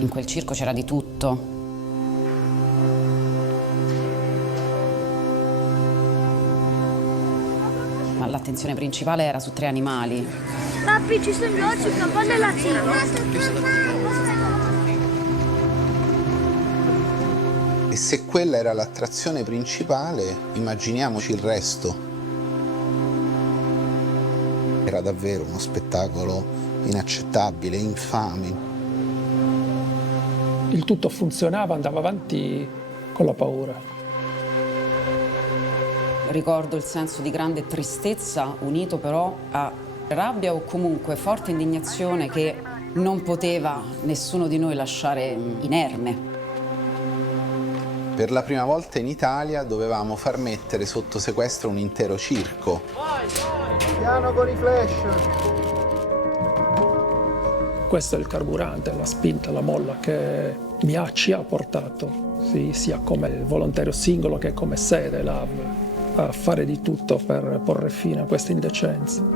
In quel circo c'era di tutto. Ma l'attenzione principale era su 3 animali. Papi, ci sono oggi un cavallo e la tigre. E se quella era l'attrazione principale, immaginiamoci il resto. Era davvero uno spettacolo inaccettabile, infame. Il tutto funzionava, andava avanti con la paura. Ricordo il senso di grande tristezza, unito però a rabbia o comunque forte indignazione che non poteva nessuno di noi lasciare inerme. Per la prima volta in Italia dovevamo far mettere sotto sequestro un intero circo. Piano con i flash! Questo è il carburante, la spinta, la molla che ci ha portato, sì, sia come volontario singolo che come sede, a fare di tutto per porre fine a questa indecenza.